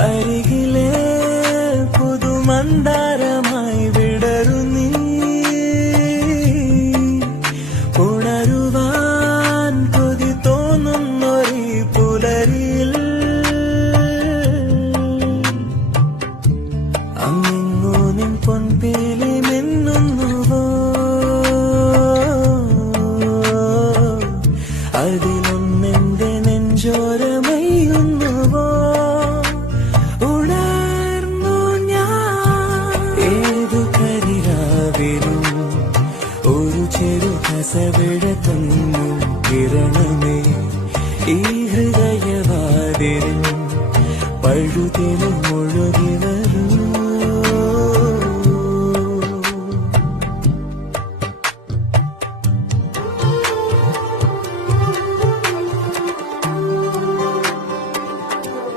അരികിലെ പുതുമന്ദാരമായി വിടരു നീ ഉണരുവാൻ കൊതി തോന്നുന്നൊരു പുലരിയിൽ അങ്ങെങ്ങോ നിൻ പൊൻപേലി മിന്നുന്നുവോ അതിലൊന്നെന്റെ നെഞ്ചോരമയുന്നുവോ ഉണർന്നു ഞാൻ ഏതു കരിരാവിലും ഒരു ചെറു കസവിട തന്നു കിരണമേ ഈ ഹൃദയവാതിലും പഴുതിലും ഒഴുകിവ